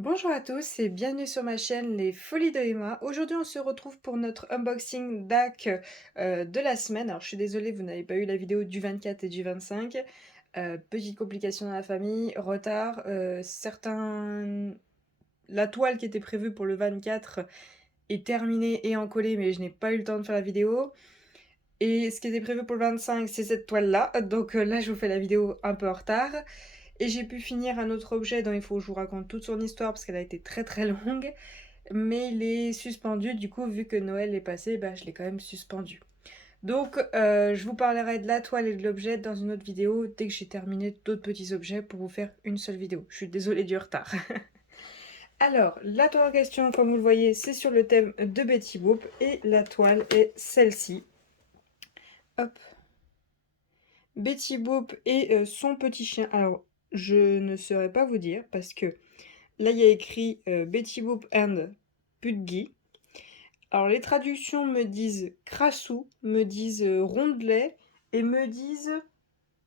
Bonjour à tous et bienvenue sur ma chaîne Les Folies de Emma. Aujourd'hui, on se retrouve pour notre unboxing DAC de la semaine. Alors, je suis désolée, vous n'avez pas eu la vidéo du 24 et du 25. Petite complication dans la famille, retard. La toile qui était prévue pour le 24 est terminée et encollée, mais je n'ai pas eu le temps de faire la vidéo. Et ce qui était prévu pour le 25, c'est cette toile-là. Donc là, je vous fais la vidéo un peu en retard. Et j'ai pu finir un autre objet dont il faut que je vous raconte toute son histoire parce qu'elle a été très très longue. Mais il est suspendu, du coup, vu que Noël est passé, bah, je l'ai quand même suspendu. Donc, je vous parlerai de la toile et de l'objet dans une autre vidéo dès que j'ai terminé d'autres petits objets pour vous faire une seule vidéo. Je suis désolée du retard. Alors, la toile en question, comme vous le voyez, c'est sur le thème de Betty Boop et la toile est celle-ci. Hop. Betty Boop et son petit chien. Alors, je ne saurais pas vous dire parce que là, il y a écrit Betty Boop and Pudgy. Alors, les traductions me disent crassou, me disent rondelet et me disent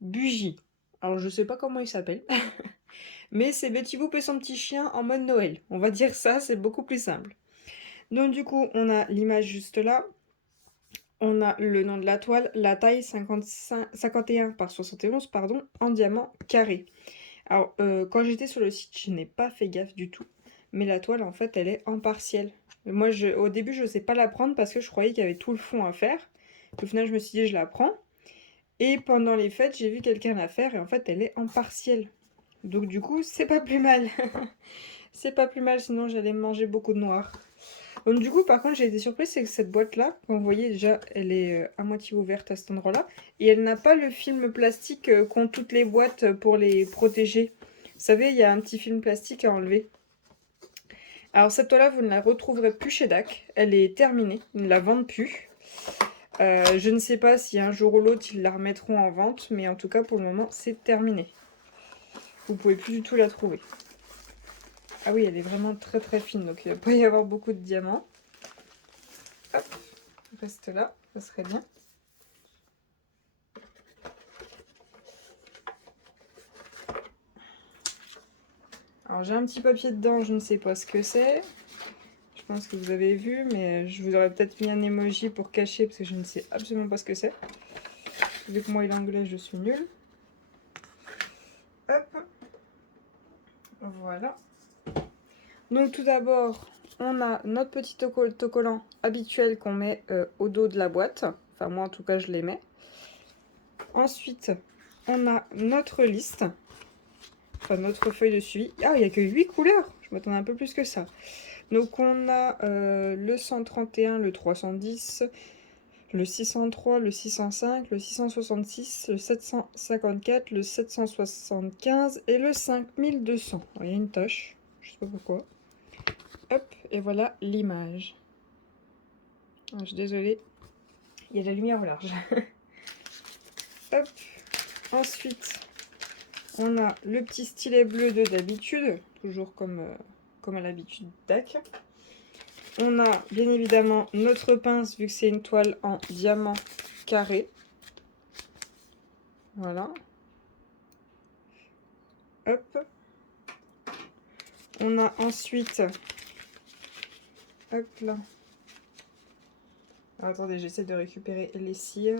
bougie. Alors, je sais pas comment il s'appelle, mais c'est Betty Boop et son petit chien en mode Noël. On va dire ça, c'est beaucoup plus simple. Donc, du coup, on a l'image juste là. On a le nom de la toile, la taille 51 par 71, pardon, en diamant carré. Alors, quand j'étais sur le site, je n'ai pas fait gaffe du tout. Mais la toile, en fait, elle est en partiel. Moi, au début, je n'osais pas la prendre parce que je croyais qu'il y avait tout le fond à faire. Au final, je me suis dit, je la prends. Et pendant les fêtes, j'ai vu quelqu'un la faire et en fait, elle est en partiel. Donc, du coup, c'est pas plus mal. C'est pas plus mal, sinon j'allais manger beaucoup de noir. Donc du coup, par contre, j'ai été surprise, c'est que cette boîte-là, quand vous voyez déjà, elle est à moitié ouverte à cet endroit-là. Et elle n'a pas le film plastique qu'ont toutes les boîtes pour les protéger. Vous savez, il y a un petit film plastique à enlever. Alors cette toile-là, vous ne la retrouverez plus chez DAC. Elle est terminée, ils ne la vendent plus. Je ne sais pas si un jour ou l'autre, ils la remettront en vente. Mais en tout cas, pour le moment, c'est terminé. Vous pouvez plus du tout la trouver. Ah oui, elle est vraiment très très fine, donc il ne va pas y avoir beaucoup de diamants. Hop, reste là, ça serait bien. Alors j'ai un petit papier dedans, je ne sais pas ce que c'est. Je pense que vous avez vu, mais je vous aurais peut-être mis un emoji pour cacher parce que je ne sais absolument pas ce que c'est. Vu que moi et l'anglais, je suis nulle. Hop, voilà. Donc tout d'abord, on a notre petit autocollant habituel qu'on met au dos de la boîte. Enfin moi en tout cas je les mets. Ensuite, on a notre liste. Enfin notre feuille de suivi. Ah, il n'y a que 8 couleurs. Je m'attendais un peu plus que ça. Donc on a le 131, le 310, le 603, le 605, le 666, le 754, le 775 et le 5200. Il y a une tâche, je sais pas pourquoi. Hop, et voilà l'image. Je suis désolée, il y a de la lumière au large. Hop, ensuite, on a le petit stylet bleu de d'habitude, toujours comme à l'habitude DAC. On a bien évidemment notre pince, vu que c'est une toile en diamant carré. Voilà. Hop. On a ensuite... Hop là. Alors, attendez, j'essaie de récupérer les cires.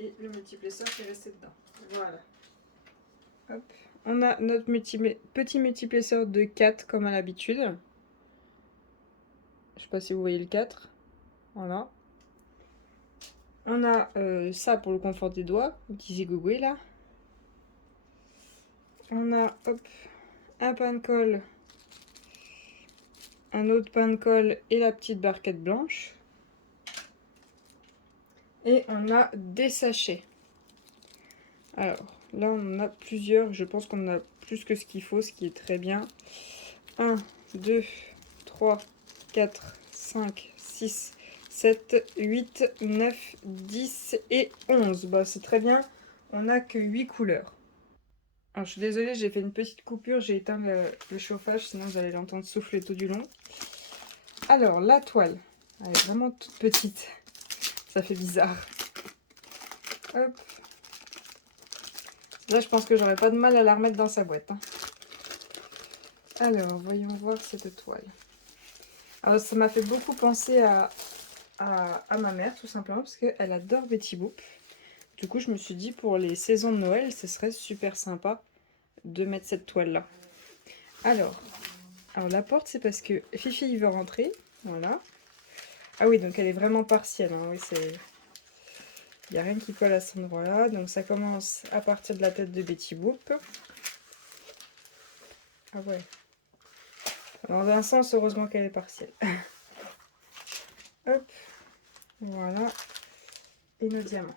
Et le multiplesseur qui est resté dedans. Voilà. Hop. On a notre petit multiplesseur de 4 comme à l'habitude. Je sais pas si vous voyez le 4. Voilà. On a ça pour le confort des doigts. Le petit zigouigoué là. On a hop, un pain de colle, un autre pain de colle et la petite barquette blanche. Et on a des sachets. Alors, là, on en a plusieurs. Je pense qu'on a plus que ce qu'il faut, ce qui est très bien. 1, 2, 3, 4, 5, 6, 7, 8, 9, 10 et 11. Bah, c'est très bien. On n'a que 8 couleurs. Alors, je suis désolée, j'ai fait une petite coupure. J'ai éteint le chauffage, sinon vous allez l'entendre souffler tout du long. Alors, la toile. Elle est vraiment toute petite. Ça fait bizarre. Hop. Là, je pense que j'aurais pas de mal à la remettre dans sa boîte. Hein. Alors, voyons voir cette toile. Alors, ça m'a fait beaucoup penser à ma mère, tout simplement, parce qu'elle adore Betty Boop. Du coup, je me suis dit, pour les saisons de Noël, ce serait super sympa de mettre cette toile-là. Alors, la porte, c'est parce que Fifi, il veut rentrer. Voilà. Ah oui, donc elle est vraiment partielle. Hein. Oui, c'est... Il n'y a rien qui colle à cet endroit-là. Donc, ça commence à partir de la tête de Betty Boop. Ah ouais. Dans un sens, heureusement qu'elle est partielle. Hop. Voilà. Et nos diamants.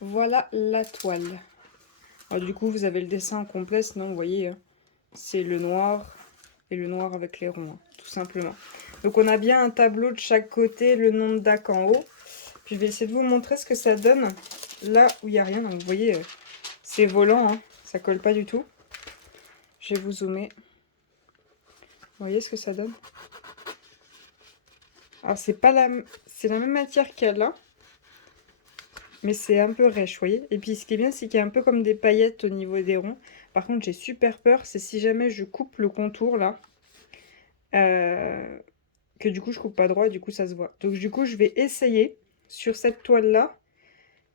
Voilà la toile. Alors, du coup, vous avez le dessin complet, sinon, vous voyez, c'est le noir et le noir avec les ronds, hein, tout simplement. Donc, on a bien un tableau de chaque côté, le nom de DAC en haut. Puis, je vais essayer de vous montrer ce que ça donne là où il n'y a rien. Donc, vous voyez, c'est volant, hein, ça colle pas du tout. Je vais vous zoomer. Vous voyez ce que ça donne? Alors, c'est la même matière qu'il y a là. Mais c'est un peu rêche, vous voyez. Et puis ce qui est bien, c'est qu'il y a un peu comme des paillettes au niveau des ronds. Par contre, j'ai super peur, c'est si jamais je coupe le contour là, que du coup je coupe pas droit et du coup ça se voit. Donc du coup, je vais essayer sur cette toile là,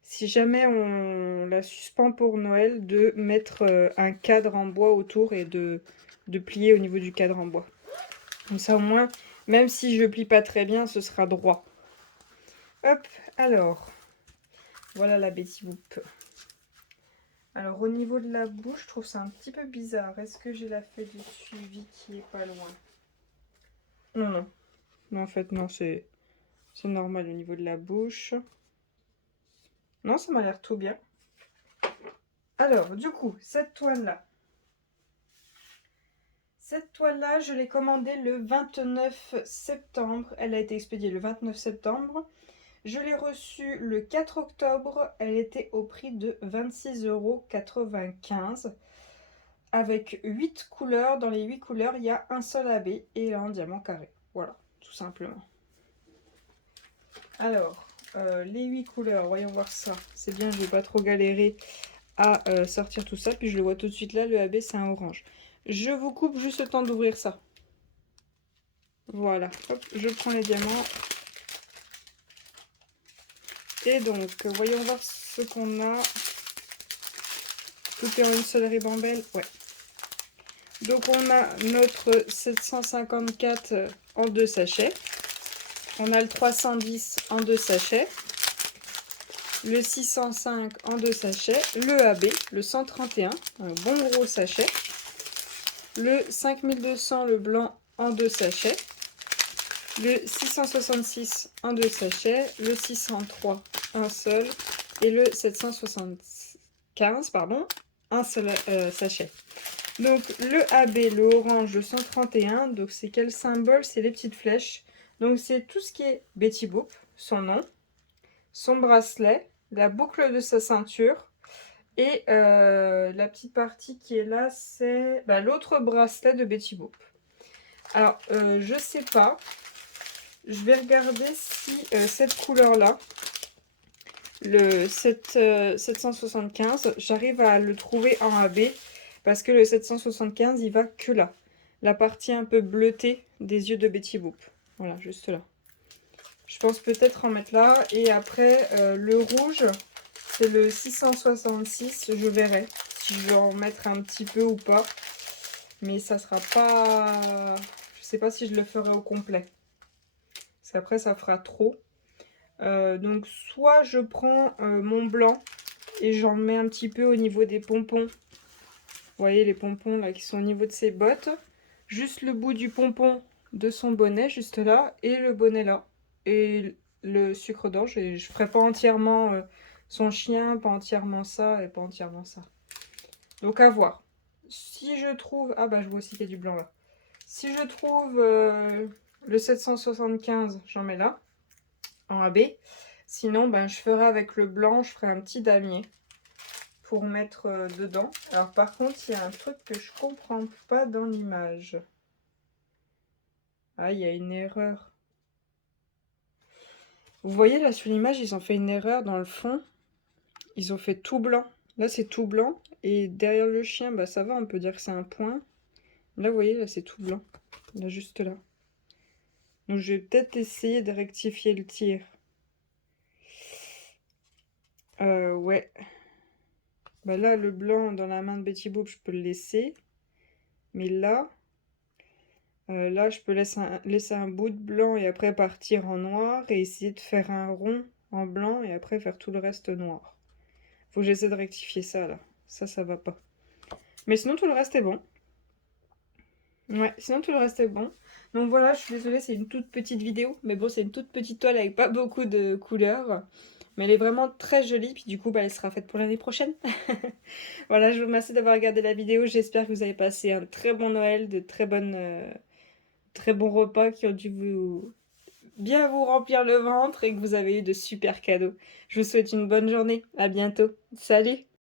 si jamais on la suspend pour Noël, de mettre un cadre en bois autour et de plier au niveau du cadre en bois. Comme ça au moins, même si je plie pas très bien, ce sera droit. Hop, alors... Voilà la Betty Boop. Alors au niveau de la bouche, je trouve ça un petit peu bizarre. Est-ce que j'ai la feuille de suivi qui est pas loin? Non, non. Non, en fait, non, c'est normal au niveau de la bouche. Non, ça m'a l'air tout bien. Alors, du coup, cette toile-là. Cette toile-là, je l'ai commandée le 29 septembre. Elle a été expédiée le 29 septembre. Je l'ai reçue le 4 octobre. Elle était au prix de 26,95 € avec 8 couleurs. Dans les 8 couleurs, il y a un seul AB et un diamant carré. Voilà, tout simplement. Alors, les 8 couleurs, voyons voir ça. C'est bien, je ne vais pas trop galérer à sortir tout ça. Puis je le vois tout de suite là, le AB, c'est un orange. Je vous coupe juste le temps d'ouvrir ça. Voilà, hop, je prends les diamants. Et donc, voyons voir ce qu'on a. Tout est en une seule ribambelle. Ouais. Donc, on a notre 754 en 2 sachets. On a le 310 en 2 sachets. Le 605 en 2 sachets. Le AB, le 131, un bon gros sachet. Le 5200, le blanc, en 2 sachets. Le 666 en 2 sachets. Le 603, un seul. Et le 775, pardon, un seul sachet. Donc le AB, le orange, le 131, donc c'est quel symbole? C'est les petites flèches. Donc c'est tout ce qui est Betty Boop, son nom, son bracelet, la boucle de sa ceinture. Et la petite partie qui est là, c'est l'autre bracelet de Betty Boop. Alors, je sais pas. Je vais regarder si cette couleur-là, le 775, j'arrive à le trouver en AB. Parce que le 775, il va que là. La partie un peu bleutée des yeux de Betty Boop. Voilà, juste là. Je pense peut-être en mettre là. Et après, le rouge, c'est le 666. Je verrai si je veux en mettre un petit peu ou pas. Mais ça sera pas... Je sais pas si je le ferai au complet. Parce qu'après, ça fera trop. Donc, soit je prends mon blanc et j'en mets un petit peu au niveau des pompons. Vous voyez les pompons là qui sont au niveau de ses bottes. Juste le bout du pompon de son bonnet, juste là. Et le bonnet là. Et le sucre d'orge. Et je ferai pas entièrement son chien, pas entièrement ça et pas entièrement ça. Donc à voir. Si je trouve... Ah bah je vois aussi qu'il y a du blanc là. Si je trouve le 775, j'en mets là. En AB. Sinon, je ferai avec le blanc, je ferai un petit damier pour mettre dedans. Alors par contre, il y a un truc que je comprends pas dans l'image. Ah, il y a une erreur. Vous voyez là sur l'image, ils ont fait une erreur dans le fond. Ils ont fait tout blanc. Là, c'est tout blanc. Et derrière le chien, ça va, on peut dire que c'est un point. Là, vous voyez, là, c'est tout blanc. Là, juste là. Donc, je vais peut-être essayer de rectifier le tir. Ouais. Bah là, le blanc dans la main de Betty Boop, je peux le laisser. Mais là, là, je peux laisser un bout de blanc et après partir en noir et essayer de faire un rond en blanc et après faire tout le reste noir. Faut que j'essaie de rectifier ça, là. Ça va pas. Mais sinon, tout le reste est bon. Ouais, sinon tout le reste est bon. Donc voilà, je suis désolée, c'est une toute petite vidéo. Mais bon, c'est une toute petite toile avec pas beaucoup de couleurs. Mais elle est vraiment très jolie. Puis du coup, bah, elle sera faite pour l'année prochaine. Voilà, je vous remercie d'avoir regardé la vidéo. J'espère que vous avez passé un très bon Noël, de très bons repas qui ont dû bien vous remplir le ventre et que vous avez eu de super cadeaux. Je vous souhaite une bonne journée. À bientôt. Salut!